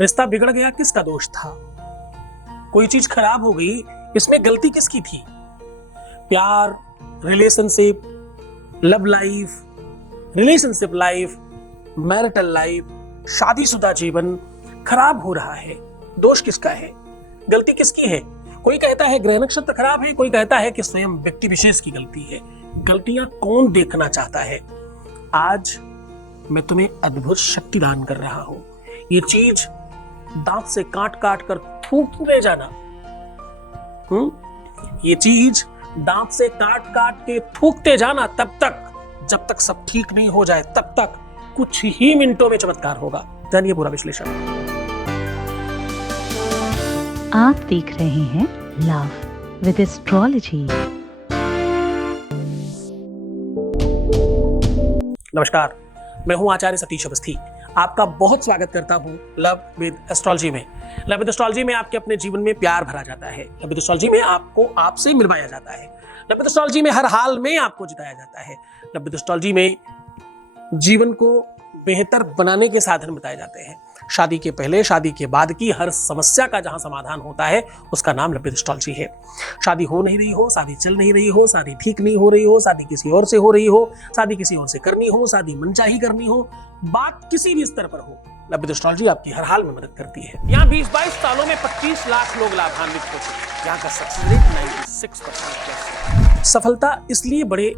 रिश्ता बिगड़ गया, किसका दोष था? कोई चीज खराब हो गई, इसमें गलती किसकी थी? प्यार, relationship, love life, relationship life, marital life, शादीशुदा जीवन खराब हो रहा है, दोष किसका है? गलती किसकी है? कोई कहता है ग्रह नक्षत्र खराब है, कोई कहता है कि स्वयं व्यक्ति विशेष की गलती है। गलतियां कौन देखना चाहता है? आज मैं तुम्हें अद्भुत शक्ति दान कर रहा हूं। ये चीज दांत से काट काट कर थूकते जाना। ये चीज दांत से काट काट के थूकते जाना तब तक, जब तक सब ठीक नहीं हो जाए, तब तक कुछ ही मिनटों में चमत्कार होगा। जानिए पूरा विश्लेषण। आप देख रहे हैं लव विद एस्ट्रोलॉजी। नमस्कार, मैं हूं आचार्य सतीश अवस्थी। आपका बहुत स्वागत करता हूं लव विद एस्ट्रोलॉजी में। लव विद एस्ट्रोलॉजी में आपके अपने जीवन में प्यार भरा जाता है। लव विद एस्ट्रोलॉजी में आपको आपसे मिलवाया जाता है। लव विद एस्ट्रोलॉजी में हर हाल में आपको जिताया जाता है। लव विद एस्ट्रोलॉजी में जीवन को बेहतर बनाने के साधन बताए जाते हैं। शादी के पहले, शादी के बाद की हर समस्या का जहां समाधान होता है, उसका नाम लव विद एस्ट्रोलॉजी है। शादी हो नहीं रही हो, शादी चल नहीं रही हो, शादी ठीक नहीं हो रही हो, शादी किसी और से हो रही हो, शादी किसी और से करनी हो, शादी मनचाही करनी हो, बात किसी भी स्तर पर हो, लव विद एस्ट्रोलॉजी आपकी हर हाल में मदद करती है। यहाँ 20-22 सालों में 25 लाख लोग लाभान्वित हो चुके हैं। यहाँ का सक्सेस रेट 96%। सफलता इसलिए बड़े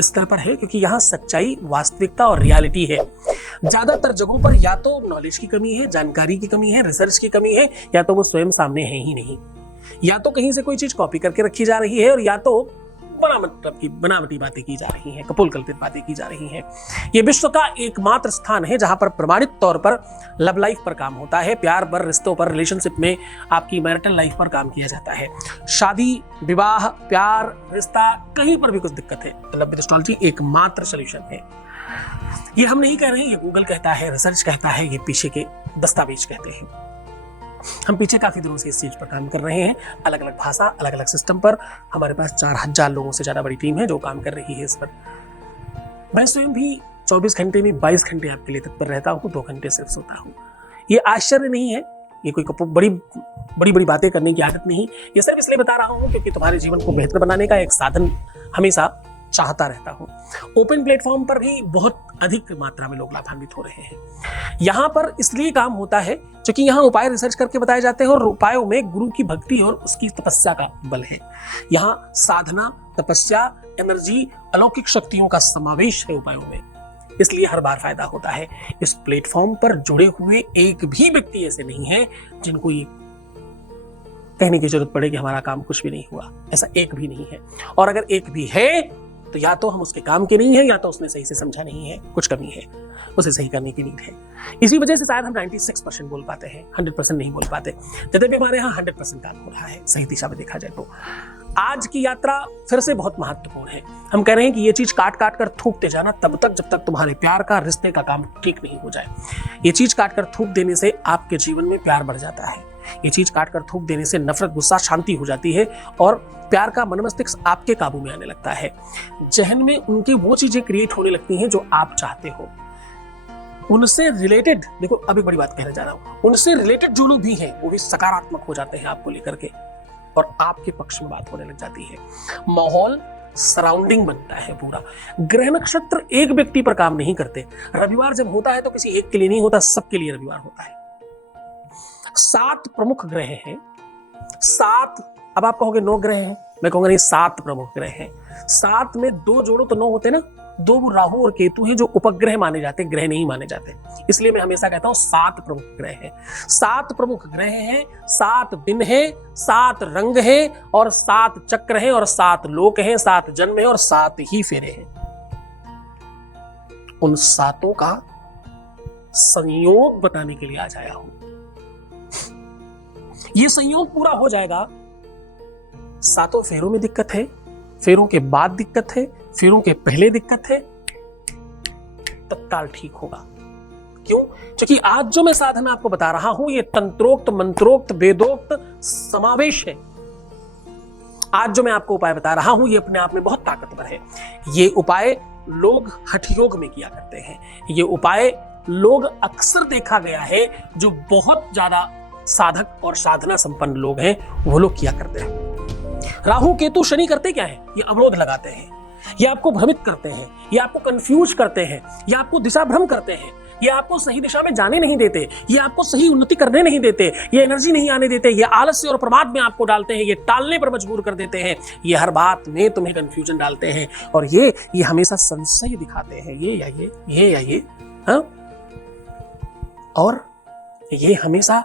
स्तर पर है क्योंकि यहाँ सच्चाई, वास्तविकता और रियलिटी है। ज्यादातर जगहों पर या तो नॉलेज की कमी है, जानकारी की कमी है, रिसर्च की कमी है, या तो वो स्वयं सामने है ही नहीं। या तो कहीं से कोई चीज कॉपी करके रखी जा रही है, और या तो बनावटी बातें की जा रही हैं, कपोलकल्पित बातें की जा रही हैं। ये विश्व का एकमात्र स्थान है जहां पर प्रमाणित तौर पर लव लाइफ पर काम होता है, प्यार पर, रिश्तों पर, रिलेशनशिप में, आपकी मैरिटल लाइफ पर काम किया जाता है। शादी, विवाह, प्यार, रिश्ता, कहीं पर भी कुछ दिक्कत है तो लव विद एस्ट्रोलॉजी एकमात्र सॉल्यूशन है। ये हम नहीं कह रहे हैं, ये गूगल कहता है, रिसर्च कहता है, ये पीछे के दस्तावेज कहते हैं। हम पीछे काफी दिनों से इस चीज पर काम कर रहे हैं, अलग अलग भाषा, अलग अलग सिस्टम पर। हमारे पास 4000 लोगों से ज्यादा बड़ी टीम है जो काम कर रही है इस पर। मैं स्वयं भी 24 घंटे में 22 घंटे आपके लिए तत्पर रहता हूँ, 2 घंटे सिर्फ सोता हूँ। ये आश्चर्य नहीं है, ये कोई बड़ी बातें करने की आदत नहीं। ये सिर्फ इसलिए बता रहा हूँ क्योंकि तुम्हारे जीवन को बेहतर बनाने का एक साधन हमेशा चाहता रहता हूं। ओपन प्लेटफॉर्म पर भी बहुत अधिक मात्रा में लोग लाभान्वित हो रहे हैं। यहां पर इसलिए काम होता है क्योंकि यहां उपाय रिसर्च करके बताए जाते हैं, और उपायों में गुरु की भक्ति और उसकी तपस्या का बल है। यहां साधना, तपस्या, एनर्जी, अलौकिक शक्तियों का समावेश है उपायों में, इसलिए हर बार फायदा होता है। इस प्लेटफॉर्म पर जुड़े हुए एक भी व्यक्ति ऐसे नहीं है जिनको ये कहने की जरूरत पड़े कि हमारा काम कुछ भी नहीं हुआ। ऐसा एक भी नहीं है, और अगर एक भी है तो या तो हम उसके काम के नहीं है, या तो उसने सही से समझा नहीं है, कुछ कमी है, उसे सही करने की नीड है। इसी वजह से शायद हम 96% बोल पाते हैं, 100% नहीं बोल पाते। यद्यपि हमारे यहाँ 100% काम हो रहा है सही दिशा में देखा जाए तो। आज की यात्रा फिर से बहुत महत्वपूर्ण है। हम कह रहे हैं कि ये चीज काट काट कर थूकते जाना तब तक जब तक तुम्हारे प्यार का, रिश्ते का काम ठीक नहीं हो जाए। ये चीज काट कर थूक देने से आपके जीवन में प्यार बढ़ जाता है। ये चीज काट कर थूक देने से नफरत, गुस्सा, शांति हो जाती है, और प्यार का मन मस्तिष्क आपके काबू में आने लगता है। जहन में उनके वो चीजें क्रिएट होने लगती हैं जो आप चाहते हो। उनसे रिलेटेड, देखो अभी बड़ी बात कहने जा रहा हूं, उनसे रिलेटेड जो लोग भी हैं वो भी सकारात्मक हो जाते हैं आपको लेकर के, और आपके पक्ष में बात होने लग जाती है। माहौल, सराउंडिंग बनता है पूरा। ग्रह नक्षत्र एक व्यक्ति पर काम नहीं करते। रविवार जब होता है तो किसी एक के लिए नहीं होता, सबके लिए रविवार होता है। 7 प्रमुख ग्रह हैं। 7, अब आप कहोगे 9 ग्रह हैं, मैं कहूंगा नहीं, 7 प्रमुख ग्रह हैं। 7 में 2 जोड़ो तो 9 होते ना। 2 राहु और केतु हैं जो उपग्रह माने जाते, ग्रह नहीं माने जाते। इसलिए मैं हमेशा कहता हूं 7 प्रमुख ग्रह हैं। 7 प्रमुख ग्रह हैं, 7 दिन हैं, 7 रंग हैं, और 7 चक्र हैं, और 7 लोक हैं, 7 जन्म हैं, और 7 ही फेरे हैं। उन 7 का संयोग बताने के लिए आज आया हूं। ये संयोग पूरा हो जाएगा। 7 फेरों में दिक्कत है, फेरों के बाद दिक्कत है, फेरों के पहले दिक्कत है, तत्काल ठीक होगा। क्यों? क्योंकि आज जो मैं साधना आपको बता रहा हूं ये तंत्रोक्त, मंत्रोक्त, वेदोक्त समावेश है। आज जो मैं आपको उपाय बता रहा हूं ये अपने आप में बहुत ताकतवर है। ये उपाय लोग हठ योग में किया करते हैं। ये उपाय लोग अक्सर देखा गया है जो बहुत ज्यादा साधक और साधना संपन्न लोग हैं वो लोग किया करते हैं। राहु केतु शनि करते क्या है? ये अवरोध लगाते हैं, ये आपको भ्रमित करते हैं, ये आपको कंफ्यूज करते हैं, ये आपको दिशा भ्रम करते हैं, ये आपको सही दिशा में जाने नहीं देते, ये आपको सही उन्नति करने नहीं देते, ये एनर्जी नहीं आने देते, ये आलस्य और प्रमाद में आपको डालते हैं, ये टालने पर मजबूर कर देते हैं, ये हर बात में तुम्हें कंफ्यूजन डालते हैं और ये हमेशा संशय दिखाते हैं, ये या ये हाँ? और ये हमेशा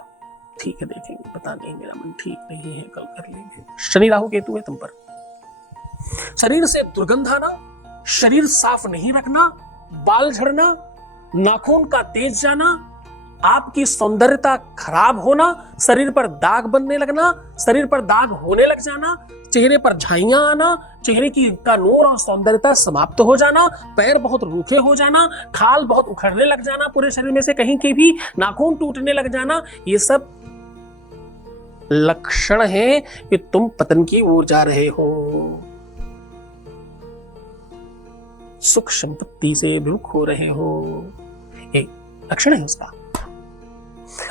ठीक है देखेंगे, पता नहीं मेरा मन ठीक नहीं है, कल कर लेंगे। शनि राहु केतु है तुम पर। शरीर से दुर्गंध आना, शरीर साफ नहीं रखना, बाल झड़ना, नाखून का तेज जाना, आपकी सौंदर्यता खराब होना, शरीर पर दाग बनने लगना, शरीर पर दाग होने लग जाना, चेहरे पर झाइयां आना, चेहरे की का नूर और सौंदर्यता समाप्त हो जाना, पैर बहुत रूखे हो जाना, खाल बहुत उखड़ने लग जाना, पूरे शरीर में से कहीं के भी नाखून टूटने लग जाना, ये सब लक्षण है कि तुम पतन की ओर जा रहे हो। सुख संपत्ति से विमुख हो रहे हो, एक लक्षण है उसका।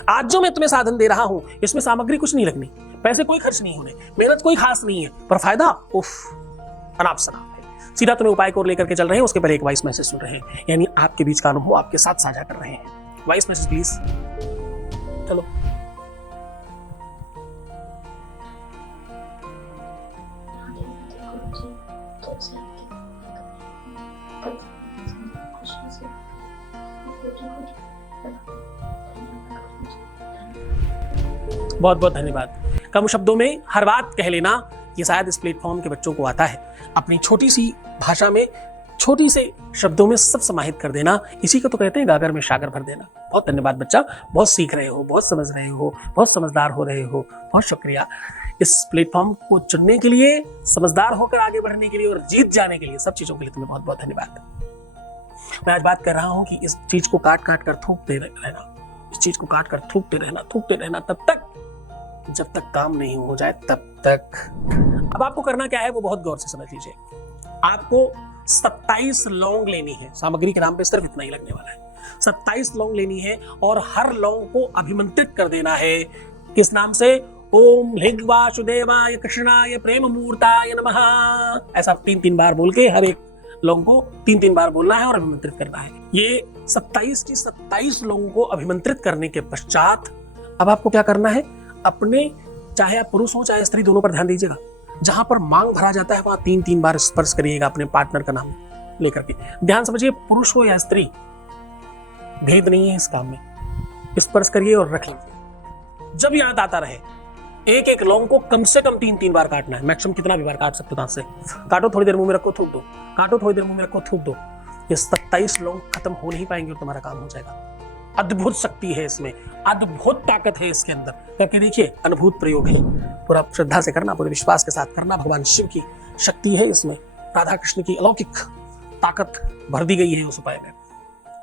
आज जो मैं तुम्हें साधन दे रहा हूं इसमें सामग्री कुछ नहीं लगनी, पैसे कोई खर्च नहीं होने, मेहनत कोई खास नहीं है, पर फायदा उफ अनाप शनाप है। सीधा तुम्हें उपाय को लेकर के चल रहे हैं, उसके पहले एक वॉइस मैसेज सुन रहे हैं, यानी आपके बीच का अनुभव आपके साथ साझा कर रहे हैं। Voice message please. चलो बहुत बहुत धन्यवाद। कम शब्दों में हर बात कह लेना, ये शायद इस प्लेटफॉर्म के बच्चों को आता है। अपनी छोटी सी भाषा में छोटी से शब्दों में सब समाहित कर देना, इसी को तो कहते हैं गागर में सागर भर देना। बहुत धन्यवाद बच्चा, बहुत सीख रहे हो, बहुत समझ रहे हो, बहुत समझदार हो रहे हो, बहुत शुक्रिया। इस प्लेटफॉर्म को चुनने के लिए, समझदार होकर आगे बढ़ने के लिए और जीत जाने के लिए, सब चीजों के लिए तुम्हें बहुत बहुत धन्यवाद। मैं आज बात कर रहा हूं कि इस चीज को काट काट कर थूकते रहना, इस चीज को काट कर थूकते रहना तब तक जब तक काम नहीं हो जाए तब तक। अब आपको करना क्या है वो बहुत गौर से समझ लीजिए। आपको 27 लौंग लेनी है, सामग्री के नाम पे सिर्फ इतना ही लगने वाला है। 27 लौंग लेनी है और हर लौंग को अभिमंत्रित कर देना है। किस नाम से? ओम ह्रीं वासुदेवाय कृष्णाय प्रेम मूर्ताय नमः। ऐसा 3-3 बार बोल के हर एक लौंग को 3-3 बार बोलना है और अभिमंत्रित करना है। ये 27 की 27 लौंग को अभिमंत्रित करने के पश्चात अब आपको क्या करना है? अपने, चाहे आप पुरुष हो चाहे स्त्री, दोनों पर ध्यान दीजिएगा। जहां पर मांग भरा जाता है वहां 3-3 बार स्पर्श करिएगा अपने पार्टनर का नाम लेकर के। ध्यान समझिए, पुरुष हो या स्त्री, भेद नहीं है इस काम में। स्पर्श करिए और रख लीजिए। जब याद आता रहे, एक एक लौंग को कम से कम 3-3 बार काटना है। मैक्सिमम कितना भी बार काट सकते हो दांत से। काटो, थोड़ी देर मुंह में रखो, थूक दो, काटो, थोड़ी देर मुंह में रखो, थूक दो। ये 27 लौंग खत्म हो नहीं पाएंगे और तुम्हारा काम हो जाएगा। अद्भुत शक्ति है इसमें, अद्भुत ताकत है इसके अंदर। करके देखिए, अद्भुत प्रयोग है। पूरा श्रद्धा से करना, पूरे विश्वास के साथ करना। भगवान शिव की शक्ति है इसमें, राधा कृष्ण की अलौकिक ताकत भर दी गई है उस उपाय में।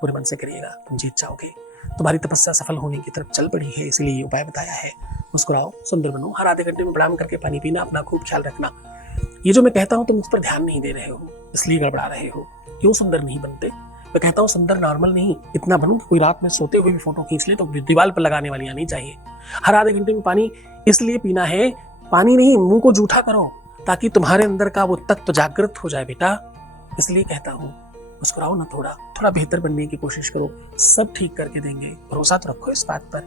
पूरे मन से करिएगा, तुम जीत जाओगे। तुम्हारी तपस्या सफल होने की तरफ चल पड़ी है, इसलिए ये उपाय बताया है। मुस्कुराओ, सुंदर बनो, हर आधे घंटे में प्रणाम करके पानी पीना, अपना खूब ख्याल रखना। ये जो मैं कहता हूँ तुम उस पर ध्यान नहीं दे रहे हो, इसलिए गड़बड़ा रहे हो। क्यों सुंदर नहीं बनते? मैं कहता हूँ सुंदर नॉर्मल नहीं, इतना बनूं कि कोई रात में सोते हुए भी फोटो खींच ले तो दीवार पर लगाने वाली आनी चाहिए। हर आधे घंटे में पानी इसलिए पीना है, पानी नहीं, मुंह को जूठा करो ताकि तुम्हारे अंदर का वो तत्व जागृत हो जाए बेटा। इसलिए कहता हूँ मुस्कुराओ ना, थोड़ा थोड़ा बेहतर बनने की कोशिश करो, सब ठीक करके देंगे। भरोसा तो रखो इस बात पर।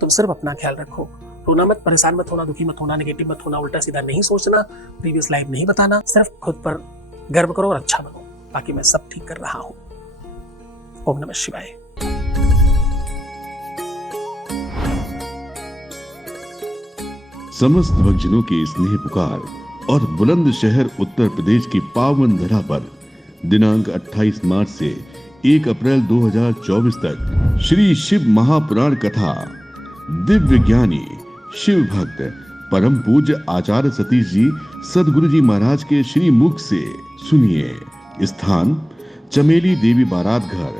तुम सिर्फ अपना ख्याल रखो, रोना मत, परेशान मत होना, दुखी मत होना, नेगेटिव मत होना, उल्टा सीधा नहीं सोचना, प्रीवियस लाइफ नहीं बताना। सिर्फ खुद पर गर्व करो और अच्छा बनो। बाकी मैं सब ठीक कर रहा हूँ। ओम नमः शिवाय। समस्त भक्तजनों की स्नेह पुकार और बुलंदशहर उत्तर प्रदेश की पावन धरा पर दिनांक 28 मार्च से 1 अप्रैल 2024 तक श्री शिव महापुराण कथा दिव्य ज्ञानी शिव भक्त परम पूज्य आचार्य सतीश जी सदगुरु जी महाराज के श्री मुख से सुनिए। स्थान चमेली देवी बारात घर,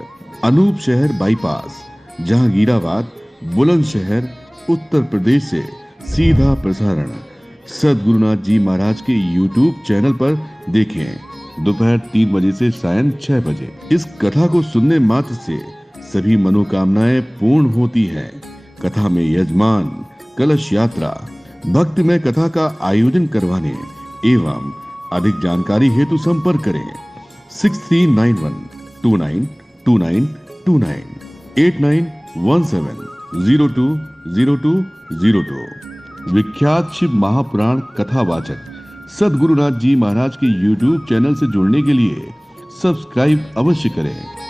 अनूप शहर बाईपास, जहांगीराबाद, बुलंदशहर उत्तर प्रदेश से सीधा प्रसारण सदगुरुनाथ जी महाराज के YouTube चैनल पर देखें। दोपहर 3 बजे से सायं 6 बजे। इस कथा को सुनने मात्र से सभी मनोकामनाएं पूर्ण होती हैं। कथा में यजमान, कलश यात्रा, भक्तिमय कथा का आयोजन करवाने एवं अधिक जानकारी हेतु संपर्क करें 6391292929 8917020202। विख्यात शिव महापुराण कथावाचक सद्गुरुनाथ जी महाराज के YouTube चैनल से जुड़ने के लिए सब्सक्राइब अवश्य करें।